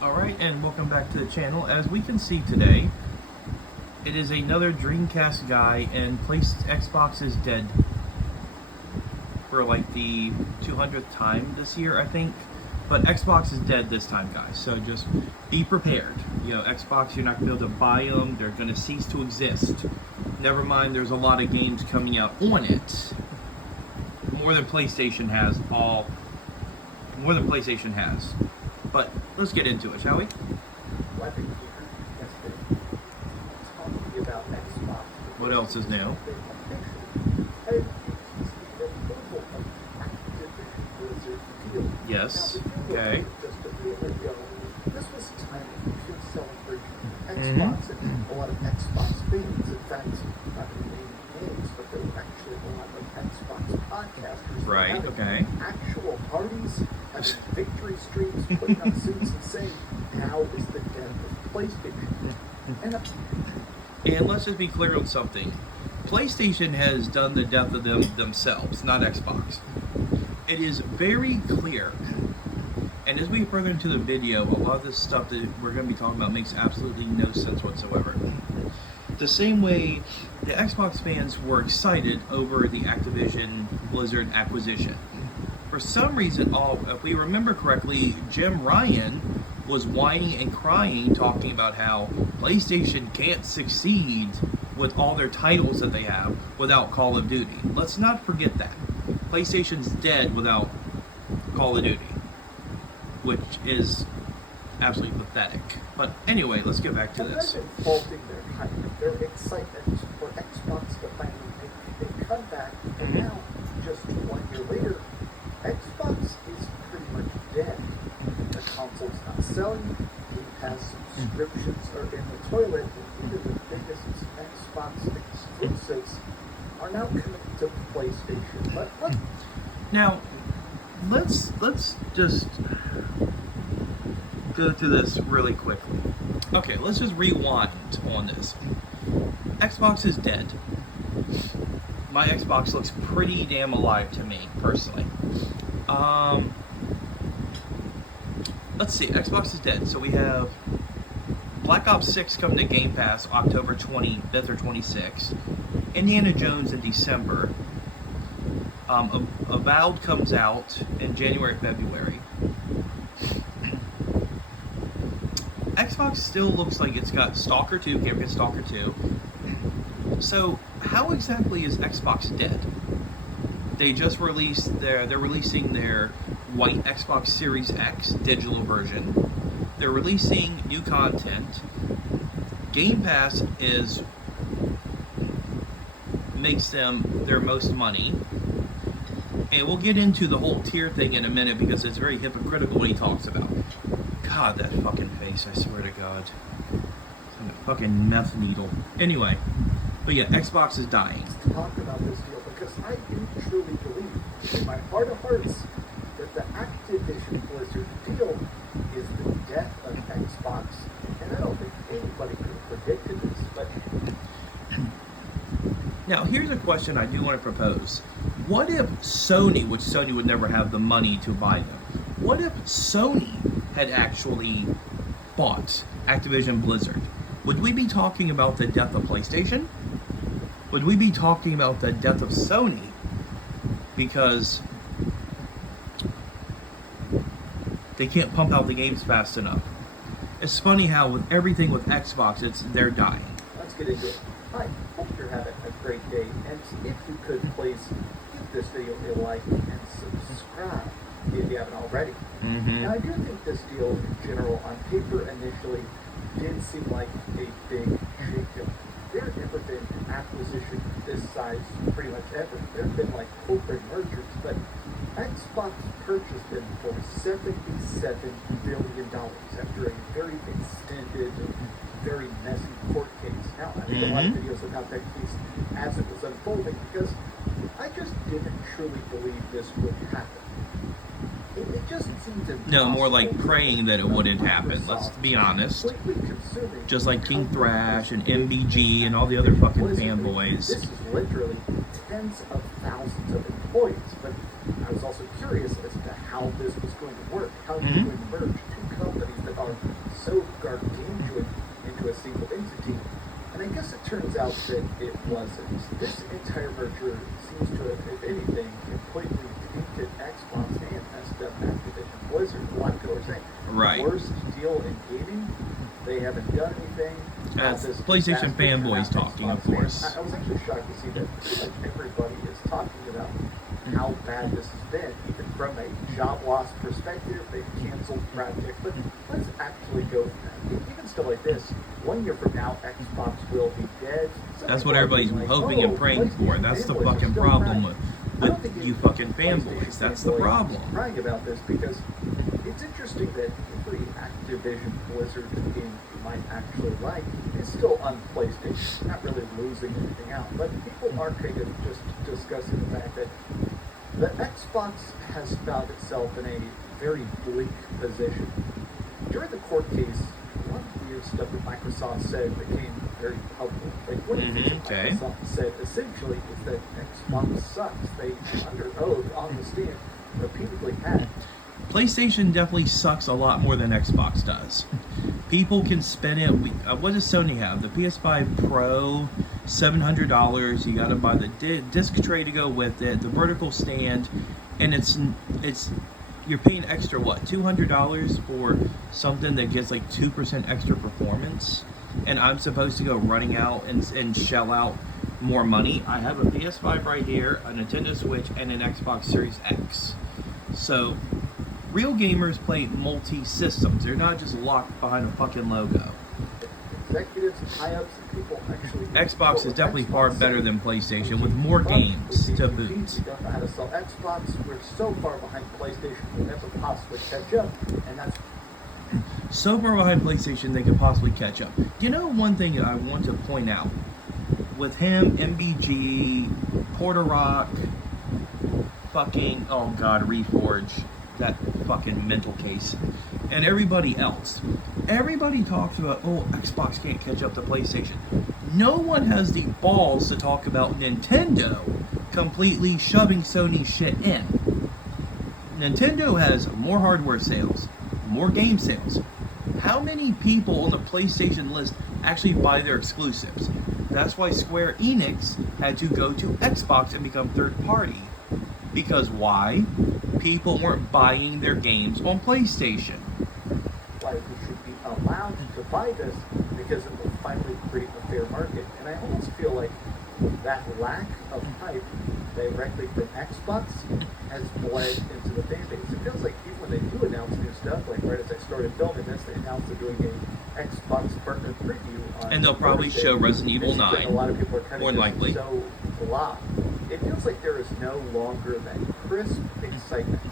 Alright, and welcome back to the channel. As we can see today, it is another Dreamcastguy, and Xbox is dead for like the 200th time this year, I think. But Xbox is dead this time, guys, so just be prepared. You know, Xbox, you're not going to be able to buy them. They're going to cease to exist. Never mind, there's a lot of games coming out on it. More than PlayStation has. More than PlayStation has. But let's get into it, shall we? What else is new? Yes. Okay. This was a time of huge celebration. Xbox and a lot of Xbox fans. In fact, not going to name names, but there were actually a lot of Xbox podcasters. Right. Okay. Actual parties, having victory streams, putting on suits and saying, "Now is the death of PlayStation." And let's just be clear on something. PlayStation has done the death of them themselves, not Xbox. It is very clear, and as we get further into the video, a lot of this stuff that we're going to be talking about makes absolutely no sense whatsoever. The same way the Xbox fans were excited over the Activision Blizzard acquisition. For some reason, if we remember correctly, Jim Ryan was whining and crying, talking about how PlayStation can't succeed with all their titles that they have without Call of Duty. Let's not forget that. PlayStation's dead without Call of Duty, which is absolutely pathetic. But anyway, let's get back to this. They've been faulting their hype, their excitement for Xbox to finally make a comeback, and now, just 1 year later, Xbox is pretty much dead. The console's not selling, Game Pass subscriptions are in the toilet, and even the biggest Xbox exclusives are now coming to PlayStation. But now, let's just go through this really quickly. Okay, let's just rewind on this. Xbox is dead. My Xbox looks pretty damn alive to me, personally. Let's see, Xbox is dead. So we have Black Ops 6 coming to Game Pass October 25th or 26th. Indiana Jones in December. Avowed comes out in January, February. Xbox still looks like it's got Stalker 2, can't forget Stalker 2. So, how exactly is Xbox dead? They just released they're releasing their white Xbox Series X digital version. They're releasing new content. Game Pass makes them their most money. And we'll get into the whole tier thing in a minute because it's very hypocritical what he talks about. God, that fucking face, I swear to God. It's like a fucking meth needle. Anyway, but yeah, Xbox is dying. let's talk about this deal, because I do truly believe, in my heart of hearts, that the Activision Blizzard deal is the death of Xbox. And I don't think anybody could have predicted this, but Now, here's a question I do want to propose. What if Sony, which Sony would never have the money to buy them, what if Sony had actually bought Activision Blizzard? Would we be talking about the death of PlayStation? Would we be talking about the death of Sony? Because they can't pump out the games fast enough. It's funny how with everything with Xbox, they're dying. let's get into it. Hi, hope you're having a great day, and if you could please give this video a like and subscribe if you haven't already. Now, I do think this deal in general, on paper initially, did seem like a big shakeup. There had never been an acquisition this size pretty much ever. There have been like corporate mergers, but Xbox purchased them for $77 billion after a very extended, very messy court case. Now, I made a lot of videos about that case as it was unfolding because I just didn't truly believe this would happen. It just seems impossible. No, more like praying that it wouldn't happen, let's be honest. Just like King Thrash and MBG and all the other fucking fanboys. This is literally tens of thousands of employees, but I was also curious as to how this was going to work, how you're going to merge two companies that are stark game into a single entity. And I guess it turns out that it wasn't. This entire merger seems to have, if anything, completely tainted Xbox and messed up Activision Blizzard. A lot of people are saying, right, worst deal in gaming. They haven't done anything. That's PlayStation fanboys talking, of course. I was actually shocked to see that pretty much everybody is talking about how bad this has been, even from a job loss perspective. They've canceled projects, but let's actually go from that. Even stuff like this, 1 year from now, Xbox will be dead. That's what everybody's hoping and praying for. That's the fucking problem with you fucking fanboys. That's the problem. Crying about this because it's interesting that every Activision Blizzard game you might actually like is still on PlayStation. Not really losing anything out, but people are kind of just discussing the fact that the Xbox has found itself in a very bleak position. During the court case, a lot of weird stuff that Microsoft said became very public. Like one of the things that Microsoft said essentially is that Xbox sucks. They, under oath on the stand, repeatedly had. PlayStation definitely sucks a lot more than Xbox does. People can spend it. What does Sony have? The PS5 Pro, $700. You got to buy the disc tray to go with it, the vertical stand, and it's you're paying extra what, $200 for something that gets like 2% extra performance, and I'm supposed to go running out and shell out more money. I have a PS5 right here, a Nintendo Switch, and an Xbox Series X. So real gamers play multi-systems. They're not just locked behind a fucking logo. Executives, high-ups, and people actually... Xbox is definitely far better than PlayStation, with more games to boot. You don't know how to sell Xbox. We're so far behind PlayStation, we'll never possibly catch up. And that's... So far behind PlayStation, they could possibly catch up. You know, one thing that I want to point out, with him, MBG, Porter Rock, fucking, oh god, Reforge, that fucking mental case, and everybody else. Everybody talks about, oh, Xbox can't catch up to PlayStation. No one has the balls to talk about Nintendo completely shoving Sony shit in. Nintendo has more hardware sales, more game sales. How many people on the PlayStation list actually buy their exclusives? That's why Square Enix had to go to Xbox and become third party. Because why? People weren't buying their games on PlayStation. Why we should be allowed to buy this, because it will finally create a fair market. And I almost feel like that lack of hype directly from Xbox has bled into the fan base. It feels like even when they do announce new stuff, like right as I started filming this, they announced they're doing a Xbox partner preview on, and they'll probably show Resident Evil 9. Like a lot of people are kind more of likely. So blah. It feels like there is no longer that crisp excitement.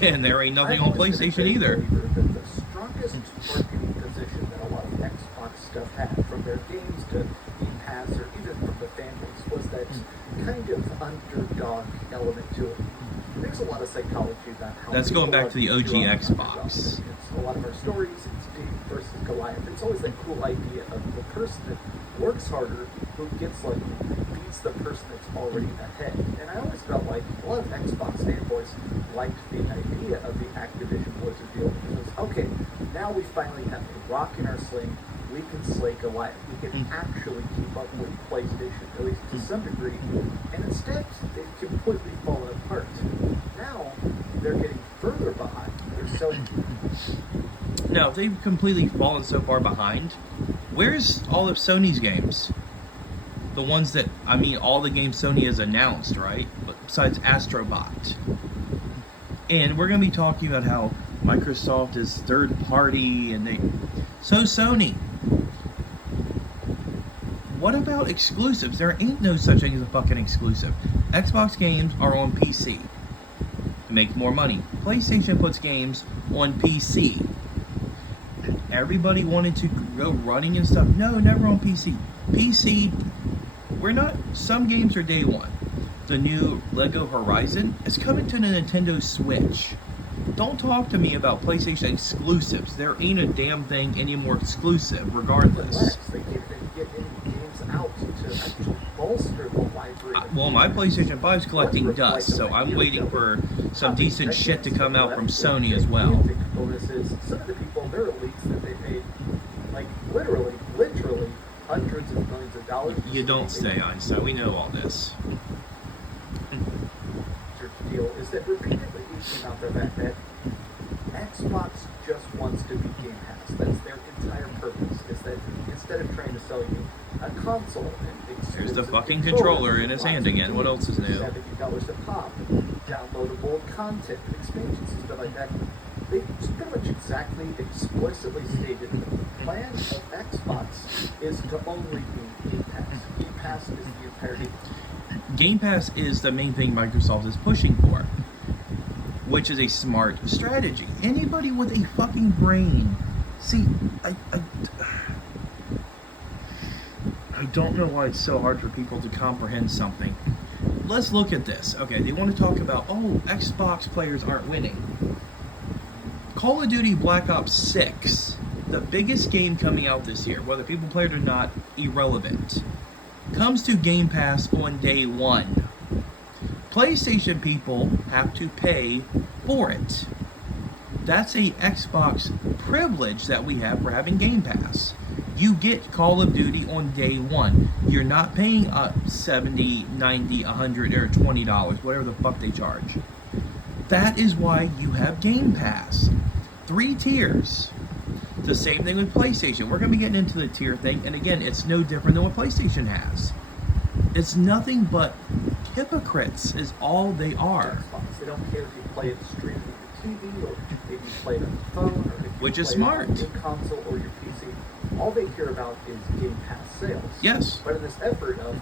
And there ain't nothing on PlayStation either. The strongest marketing position that a lot of Xbox stuff had, from their games to Game Pass or even from the fan base, was that kind of underdog element to it. There's a lot of psychology about how that's going back to the OG Xbox. It's a lot of our stories, it's David versus Goliath. It's always that cool idea of the person that works harder who gets lucky beats the person that's already ahead. And I always felt like a lot of Xbox fanboys liked the idea of the Activision Blizzard deal. It was, okay, now we finally have a rock in our sling. We can slay Goliath. We can actually keep up with PlayStation, at least to some degree. And instead, they've completely fallen apart. Now, they're getting further behind. They're so... No, they've completely fallen so far behind. Where's all of Sony's games? The ones that, I mean, all the games Sony has announced, right? But besides Astrobot. And we're going to be talking about how Microsoft is third party and they... So Sony, what about exclusives? There ain't no such thing as a fucking exclusive. Xbox games are on PC to make more money. PlayStation puts games on PC. Everybody wanted to go running and stuff. No, never on PC. PC, we're not, some games are day one. The new Lego Horizon is coming to the Nintendo Switch. Don't talk to me about PlayStation exclusives. There ain't a damn thing anymore exclusive, regardless. They can't get any games out to actually bolster the library. Well, my PlayStation 5 is collecting dust, so I'm waiting for some decent shit to come out from Sony as well. Bonuses. Some of the people, their elites that they paid You don't stay, Einstein. We know all this. Deal is that repeatedly we came out there that Xbox just wants to be Game Pass. That's their entire purpose. Is that instead of trying to sell you a console, and there's the fucking controller in his hand again. What else is new? $70 a pop, downloadable content, expansions, and stuff like that. They pretty much exactly explicitly stated that the plan of Xbox is to only be Game Pass. Game Pass is the entirety. Game Pass is the main thing Microsoft is pushing for, which is a smart strategy. Anybody with a fucking brain, see, I don't know why it's so hard for people to comprehend something. Let's look at this. Okay, they want to talk about, oh, Xbox players aren't winning. Call of Duty Black Ops 6, the biggest game coming out this year, whether people play it or not, irrelevant, comes to Game Pass on day one. PlayStation people have to pay for it. That's a Xbox privilege that we have for having Game Pass. You get Call of Duty on day one. You're not paying $70, $90, $100, or $20, whatever the fuck they charge. That is why you have Game Pass. 3 tiers. The same thing with PlayStation. We're going to be getting into the tier thing, and again, it's no different than what PlayStation has. It's nothing but hypocrites is all they are. Xbox. They don't care if you play it streaming on your TV, or if you play it on the phone, or if you Which is play smart. it on your console or your PC. All they care about is Game Pass sales. Yes. But in this effort of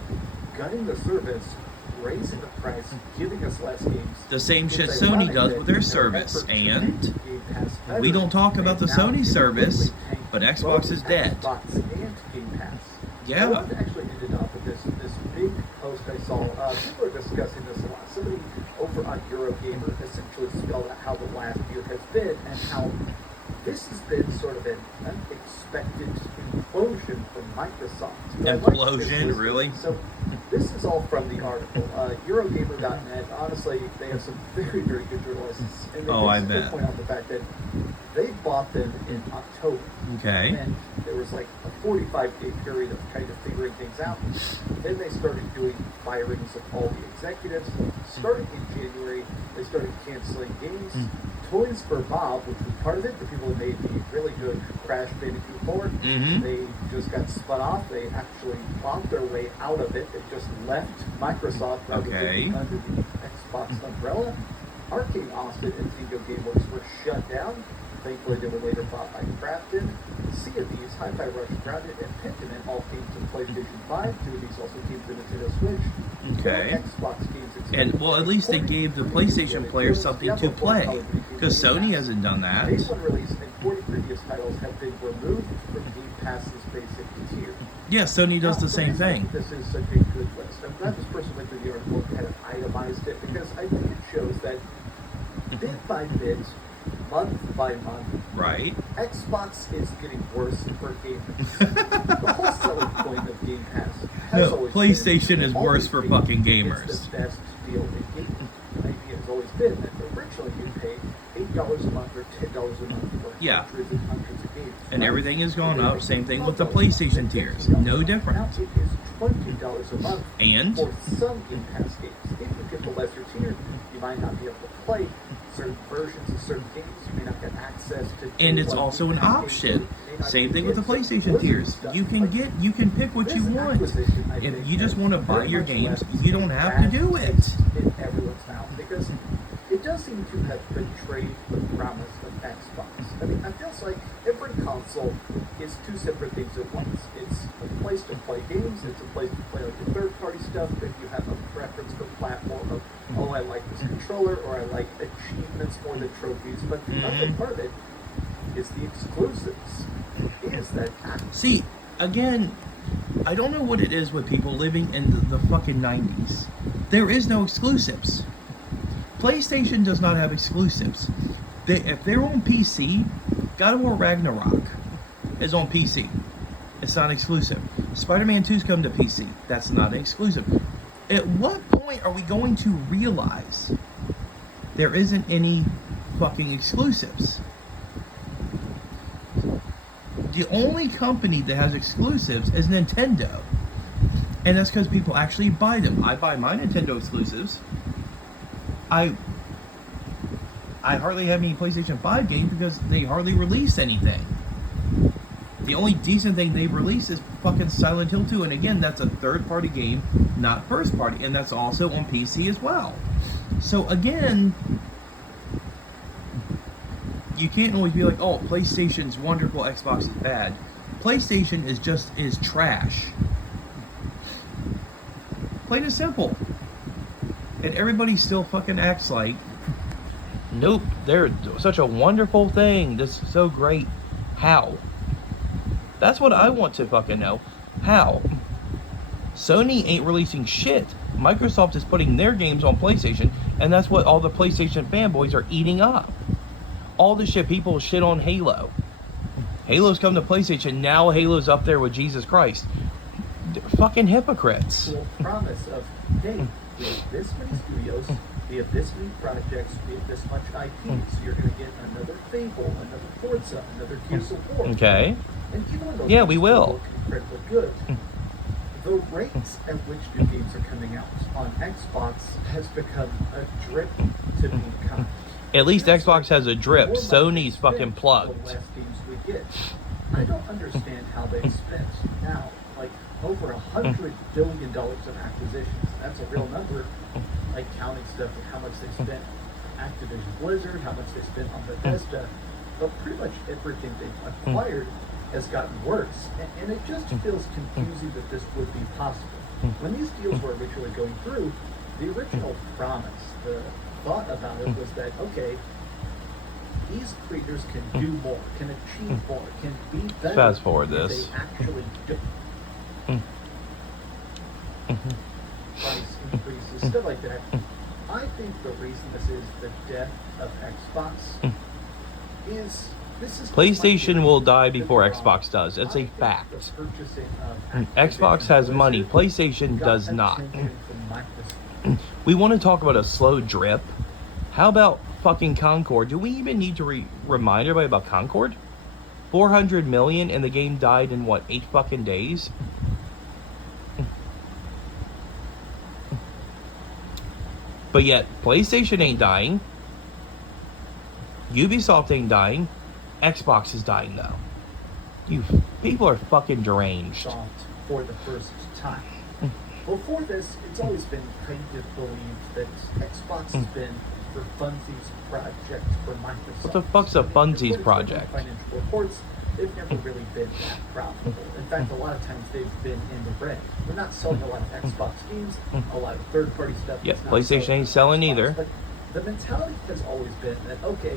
gutting the service, raising the price, giving us less games. The same shit it's Sony ironic does that with their in service, effort to and make Game Pass better, we don't talk about the they've now Sony service, completely tanked but Xbox both is dead. Xbox and Game Pass. Yeah. I wanted to actually end it off with this big post I saw. People are discussing this a lot. Somebody over on Eurogamer essentially spelled out how the last year has been and how this has been sort of an unexpected implosion from Microsoft. Implosion, really? So this is all from the article. Eurogamer.net, honestly, they have some very, very good journalists. And they I basically bet. point out the fact that they bought them in October. Okay. And there was like a 45-day period of kind of figuring things out. Then they started doing firings of all the executives. Starting in January, they started canceling games. Toys for Bob, which was part of it, the people who made the really good Crash Bandicoot 4, they just got spun off. They actually bought their way out of it. They just left Microsoft rather than under the Xbox umbrella. Arcade Austin and Zingo Gameworks were shut down. Thankfully, they were later bought by Crafton. Sea of Thieves, Hi-Fi Rush, Grounded, and Pentiment all came to PlayStation 5. 2 of these also came to Nintendo Switch. Okay. Xbox games And, well, at least they gave the PlayStation players something to play, because Sony hasn't done that. Day one release and 40 previous titles have been removed from Game Pass's basic tier. Yeah, Sony does the same thing. This is such a good list. I'm glad this person went through the article and kind of itemized it, because I think it shows that bit by bit, month by month, Right. Xbox is getting worse for gamers. The whole selling point of Game Pass has No, always PlayStation been, is worse for fucking It's gamers. the best deal in gaming. The idea has always been that originally you pay $8 a month or $10 a month for Yeah. hundreds and hundreds of games. And right? everything has gone up. Same thing with the $12 PlayStation tiers. No different. Now it is $20 a month And for some Game Pass games. If you get the lesser tier, you might not be able to play certain versions of certain games. You may not get access to. and it's also an option. Same thing with the PlayStation tiers. You can pick what you want. If you just want to buy your games, you don't have to do it. In everyone's mouth, because it does seem to have betrayed the promise of Xbox. I mean, it feels like every console is two separate things at once. It's a place to play games. It's a place to play like the third-party stuff. If you have a preference for platform of, oh, I like this controller, or I like achievements more than trophies. But the other part of it is the exclusives. Is that See, again, I don't know what it is with people living in the fucking 90s. There is no exclusives. PlayStation does not have exclusives. If they're on PC, God of War Ragnarok is on PC. It's not exclusive. Spider-Man 2's come to PC. That's not an exclusive. At what point are we going to realize there isn't any fucking exclusives? The only company that has exclusives is Nintendo. And that's because people actually buy them. I buy my Nintendo exclusives. I hardly have any PlayStation 5 games because they hardly release anything. The only decent thing they've released is fucking Silent Hill 2. And again, that's a third-party game, not first-party. And that's also on PC as well. So again, you can't always be like, oh, PlayStation's wonderful, Xbox is bad. PlayStation is trash. Plain and simple. And everybody still fucking acts like, nope, they're such a wonderful thing. This is so great. How? That's what I want to fucking know. How? Sony ain't releasing shit. Microsoft is putting their games on PlayStation, and that's what all the PlayStation fanboys are eating up. All the shit people shit on Halo. Halo's come to PlayStation, now Halo's up there with Jesus Christ. They're fucking hypocrites. Well, promise of, hey, we have this many studios, we have this many projects, we have this much IP, so you're going to get another Fable, another Forza, another Gears of War. Okay. And even though Yeah, we will. look incredibly good, the rates at which new games are coming out on Xbox has become a drip to be kind. At least Xbox has a drip. More Sony's money fucking spent plugged. The less games we get. I don't understand how they spent now like over $100 billion of acquisitions. That's a real number, like counting stuff with how much they spent on Activision Blizzard, how much they spent on Bethesda, but pretty much everything they've acquired has gotten worse, and it just feels confusing that this would be possible. When these deals were originally going through, the original promise, the thought about it was that, okay, these creators can do more, can achieve more, can be better. Fast forward if this. They actually do. Price increases, stuff like that. I think the reason this is the death of Xbox is this is PlayStation will die before Xbox does. It's a fact. Xbox has money. PlayStation does not. We want to talk about a slow drip. How about fucking Concord? Do we even need to remind everybody about Concord? 400 million and the game died in what, 8 fucking days? But yet, PlayStation ain't dying. Ubisoft ain't dying. Xbox is dying though. You people are fucking deranged. For the first time. Before this, it's always been kind of believed that Xbox has been for funsies project for Microsoft. What the fuck's a funsies project? Financial reports, they've never really been that profitable. In fact, a lot of times they've been in the red. We're not selling a lot of Xbox games, a lot of third-party stuff. Yep, PlayStation ain't selling either. But the mentality has always been that, okay,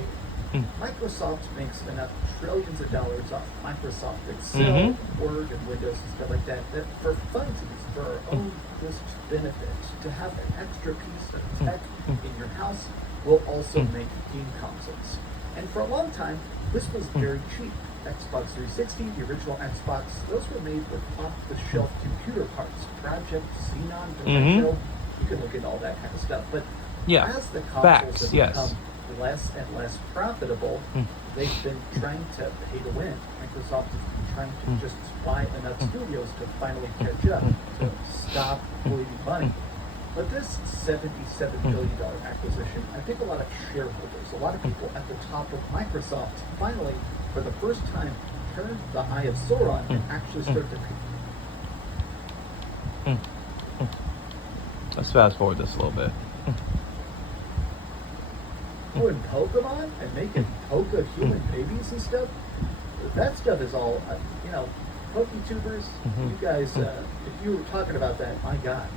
Microsoft makes enough trillions of dollars off Microsoft Excel, Word, and Windows and stuff like that, that for funsies, for our own just benefit, to have an extra piece of tech in your house will also make game consoles. And for a long time, this was very cheap. Xbox 360, the original Xbox, those were made with off-the-shelf computer parts. Project Xenon, Directional, you can look at all that kind of stuff. But yeah, as the consoles facts, have yes. become less and less profitable, they've been trying to pay to win. Microsoft has been trying to just buy enough studios to finally catch up, to stop bleeding money. But this $77 billion acquisition, I think a lot of shareholders, a lot of people at the top of Microsoft finally, for the first time, turned the eye of Sauron and actually started to... Let's fast forward this a little bit. Doing Pokemon and making Poke human babies and stuff, that stuff is all, PokeTubers, you guys, if you were talking about that, my God,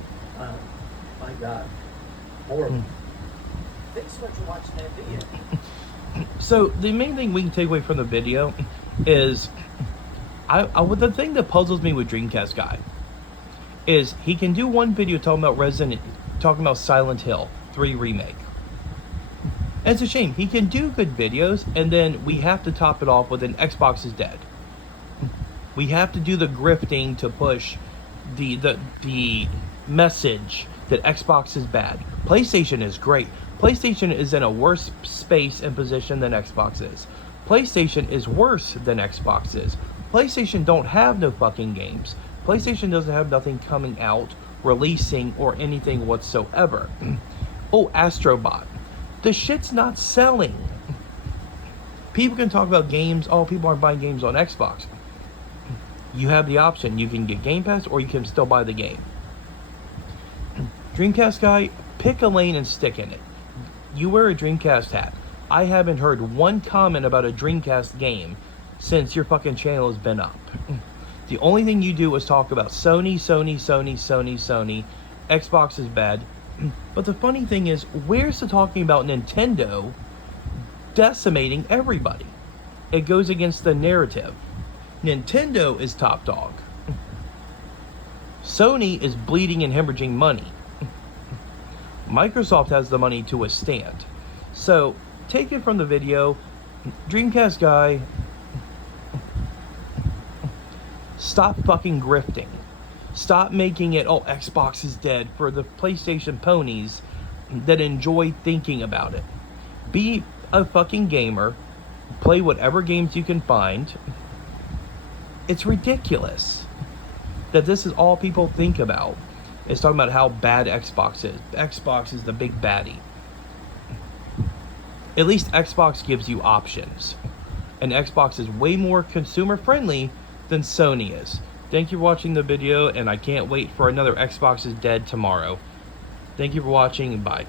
horrible. Thanks so much for watching that video. So the main thing we can take away from the video is, the thing that puzzles me with Dreamcastguy is he can do one video talking about Silent Hill 3 remake. And it's a shame. He can do good videos, and then we have to top it off with an Xbox is dead. We have to do the grifting to push the message that Xbox is bad. PlayStation is great. PlayStation is in a worse space and position than Xbox is. PlayStation is worse than Xbox is. PlayStation don't have no fucking games. PlayStation doesn't have nothing coming out, releasing, or anything whatsoever. Oh, Astrobot. The shit's not selling. People can talk about games. Oh, people aren't buying games on Xbox. You have the option. You can get Game Pass, or you can still buy the game. Dreamcastguy, pick a lane and stick in it. You wear a Dreamcast hat. I haven't heard one comment about a Dreamcast game since your fucking channel has been up. The only thing you do is talk about Sony. Xbox is bad. But the funny thing is, where's the talking about Nintendo decimating everybody? It goes against the narrative. Nintendo is top dog. Sony is bleeding and hemorrhaging money. Microsoft has the money to withstand. So, take it from the video. Dreamcastguy, stop fucking grifting. Stop making it, oh, Xbox is dead, for the PlayStation ponies that enjoy thinking about it. Be a fucking gamer. Play whatever games you can find. It's ridiculous that this is all people think about. It's talking about how bad Xbox is. Xbox is the big baddie. At least Xbox gives you options. And Xbox is way more consumer friendly than Sony is. Thank you for watching the video, and I can't wait for another Xbox is Dead tomorrow. Thank you for watching, and bye.